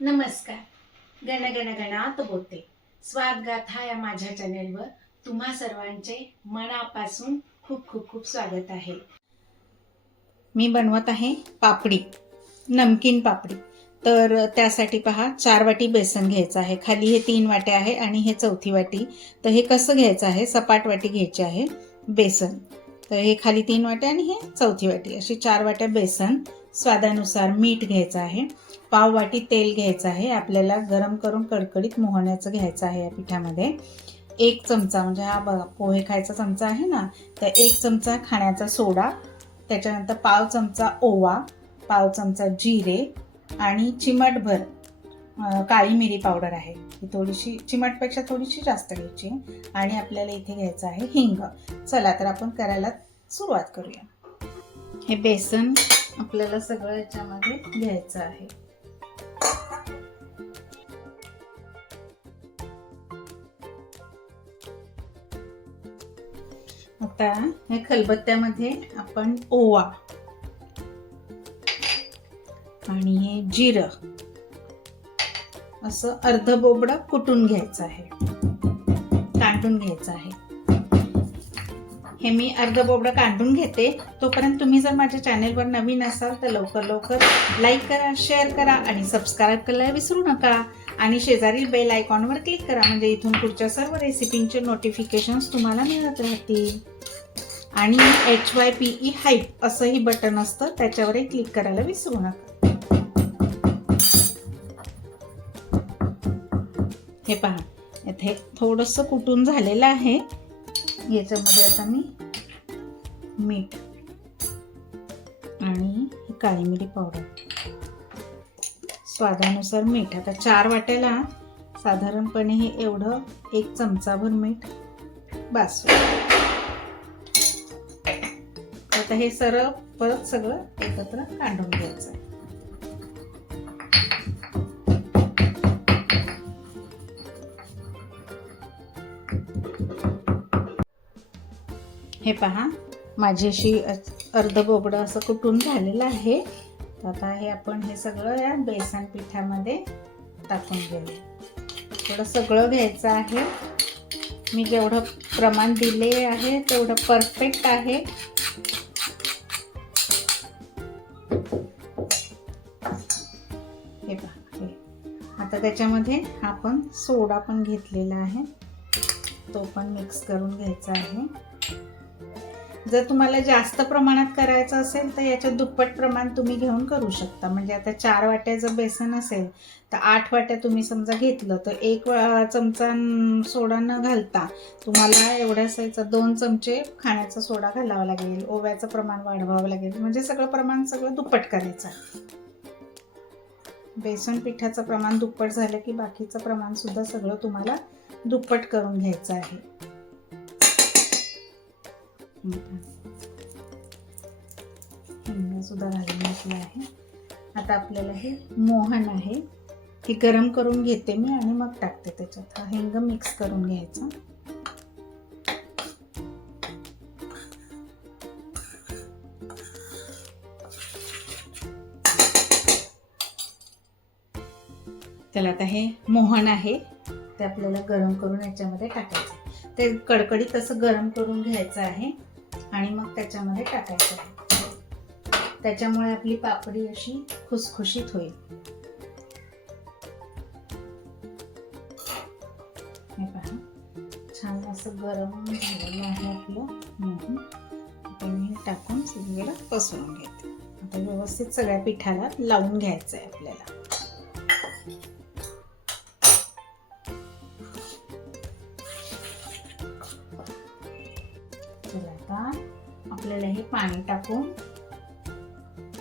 नमस्कार. गणगणगणात बोलते. स्वादगाथा या माझ्या चॅनेलवर तुम्हा सर्वांचे मनापासून खूप खूप खूप स्वागत आहे. मी बनवत आहे पापडी, नमकीन पापडी. तर त्यासाठी पहा 4 वाटी बेसन घ्यायचं आहे. खाली हे 3 वाट्या आहे आणि हे 4थी वाटी. तर हे कसं घ्यायचं आहे, सपाट वाटी घ्यायची आहे बेसन. तर हे खाली 3 वाट्या आणि हे 4थी वाटी, अशी 4 वाट्या बेसन. स्वादानुसार मीठ घ्यायचं आहे. पाव वाटी तेल घ्यायचं आहे. आपल्याला गरम करून कडकडीत मोहण्याचं घ्यायचं आहे. या पिठामध्ये 1 चमचा, म्हणजे हा बघा पोहे खायचा चमचा आहे ना, तर 1 चमचा खाण्याचा सोडा, त्याच्यानंतर पाव चमचा ओवा, पाव चमचा जिरे आणि चिमटभर काळी मिरी पावडर आहे. ही थोडीशी चिमटपेक्षा थोडीशी जास्त घ्यायची. आणि आपल्याला इथे घ्यायचं आहे हिंग. चला तर आपण करायला सुरुवात करूया. हे बेसन आपल्याला सगळं याच्यामध्ये घ्यायचं आहे. आता हे खलबत्त्यामध्ये आपण ओवा आणि हे जिरं असं अर्ध बोबडं कुटून घ्यायचं आहे, काढून घ्यायचं आहे. हे मी अर्ध बोबडं काढून घेते. तोपर्यंत तुम्ही जर माझ्या चॅनेलवर नवीन असाल तर लवकर लवकर लाईक करा, शेअर करा आणि सबस्क्राईब करायला विसरू नका. आणि शेजारील बेल आयकॉनवर क्लिक करा, म्हणजे इथून पुढच्या सर्व रेसिपींचे नोटिफिकेशन्स तुम्हाला मिळत राहतील. आणि HYPE हाईप असंही बटन असतं, त्याच्यावरही क्लिक करायला विसरू नका. हे पहा, इथे थोडंसं कुटून झालेलं आहे. याच्यामध्ये आता मी मीठ आणि काळी मिरी पावडर, स्वादानुसार मीठ. आता 4 वाट्याला साधारणपणे हे एवढं 1 चमचाभर मीठ बास. आता हे परत सगळं एकत्र काढून घ्यायचं. हे पहा, माझी अशी अर्ध बोबडं असं कुटून झालेलं आहे. आता हे सगळं या बेसन पिठामध्ये टाकून घेऊया. थोडं सगळं घ्यायचं आहे. मी जेवढं प्रमाण दिले आहे तेवढं परफेक्ट आहे. हे पहा, आता त्याच्यामध्ये आपण सोडा पण घेतलेला आहे, तो पण मिक्स करून घ्यायचा आहे. जर तुम्हाला जास्त प्रमाणात करायचं असेल तर याच्यात दुप्पट प्रमाण तुम्ही घेऊन करू शकता. म्हणजे आता 4 वाट्या जर बेसन असेल तर 8 वाट्या तुम्ही समजा घेतलं तर 1 चमचा सोडा न घालता तुम्हाला एवढ्या साईजचा 2 चमचे खाण्याचा सोडा घालावा लागेल. ओव्याचं प्रमाण वाढवावं लागेल. म्हणजे सगळं दुप्पट करायचं. बेसन पिठाचं प्रमाण दुप्पट झालं की बाकीचं प्रमाण सुद्धा सगळं तुम्हाला दुप्पट करून घ्यायचं आहे. हिंग सुद्धा घालून घेतलं आहे. आता आपल्याला हे मोहन आहे, हे गरम करून घेते मी आणि मग टाकते त्याच्यात. हा हिंग मिक्स करून घ्यायचा. चला, आता हे मोहन आहे ते आपल्याला गरम करून याच्यामध्ये टाकायचं. ते कडकडीत असं गरम करून घ्यायचं आहे आणि मग त्याच्यामध्ये टाकायचं आहे. त्याच्यामुळे आपली पापडी अशी खुसखुशीत होईल. हे पहा, छान असं गरम झालेलं आहे आपलं मोहन. आपण हे टाकून सगळीकडे पसरून घेते. आता व्यवस्थित सगळ्या पिठाला लावून घ्यायचं आहे आपल्याला. आता आपल्याला हे पाणी टाकून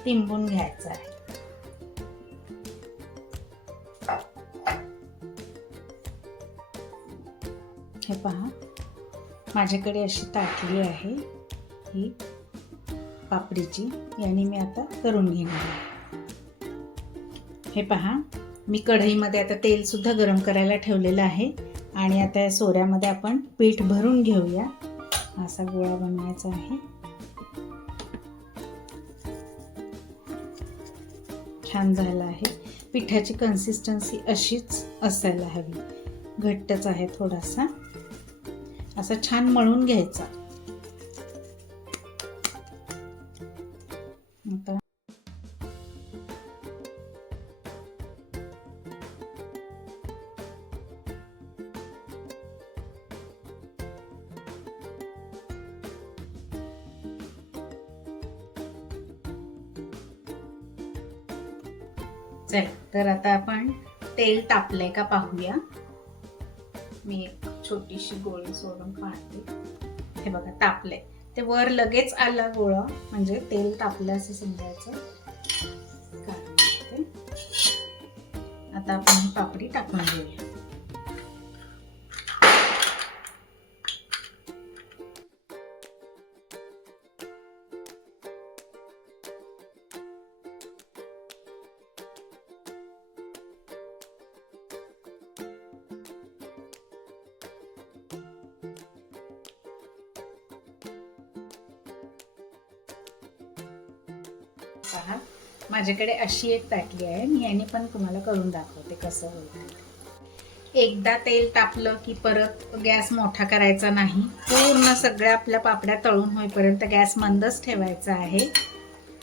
तिंबून घ्यायचं आहे. हे पहा, माझ्याकडे अशी ताटली आहे ही पापडीची, याने मी आता करून घेणार आहे. हे पहा, मी कढईमध्ये आता तेल सुद्धा गरम करायला ठेवलेलं आहे. आणि आता या सोऱ्यामध्ये आपण पीठ भरून घेऊया. असा गोळा बनवायचा आहे. छान झाला आहे. पिठाची कन्सिस्टन्सी अशीच असायला हवी, घट्टच आहे थोडासा. असं छान मळून घ्यायचा. आता चला, तर आता आपण तेल तापलंय का पाहूया. मी एक छोटीशी गोळी सोडून पाहते. हे बघा, तापलंय. ते वर लगेच आला गोळा म्हणजे तेल तापलं असं समजायचं. आता आपण ही पापडी टाकून घेऊया. पहा, माझ्याकडे अशी एक ताटली आहे. मी याने पण तुम्हाला करून दाखवते कसं होईल. एकदा तेल तापलं की परत गॅस मोठा करायचा नाही. पूर्ण सगळ्या आपल्या पापड्या तळून होईपर्यंत गॅस मंदच ठेवायचा आहे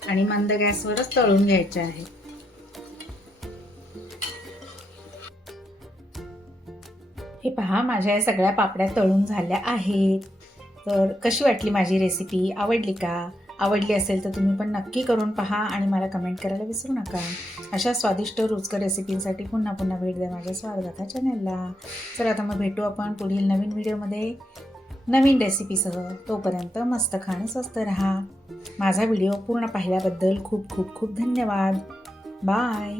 आणि मंद गॅसवरच तळून घ्यायचे आहे. हे पहा, माझ्या या सगळ्या पापड्या तळून झाल्या आहेत. तर कशी वाटली माझी रेसिपी? आवडली का? आवडली असेल तर तुम्ही पण नक्की करून पहा आणि मला कमेंट करायला विसरू नका. अशा स्वादिष्ट रुचकर रेसिपींसाठी पुन्हा पुन्हा भेट द्या माझ्या स्वादगाथा चॅनलला. चला, आता मग भेटू आपण पुढील नवीन व्हिडिओमध्ये नवीन रेसिपीसह. तोपर्यंत मस्त खा आणि स्वस्त राहा. माझा व्हिडिओ पूर्ण पाहिल्याबद्दल खूप खूप खूप धन्यवाद. बाय.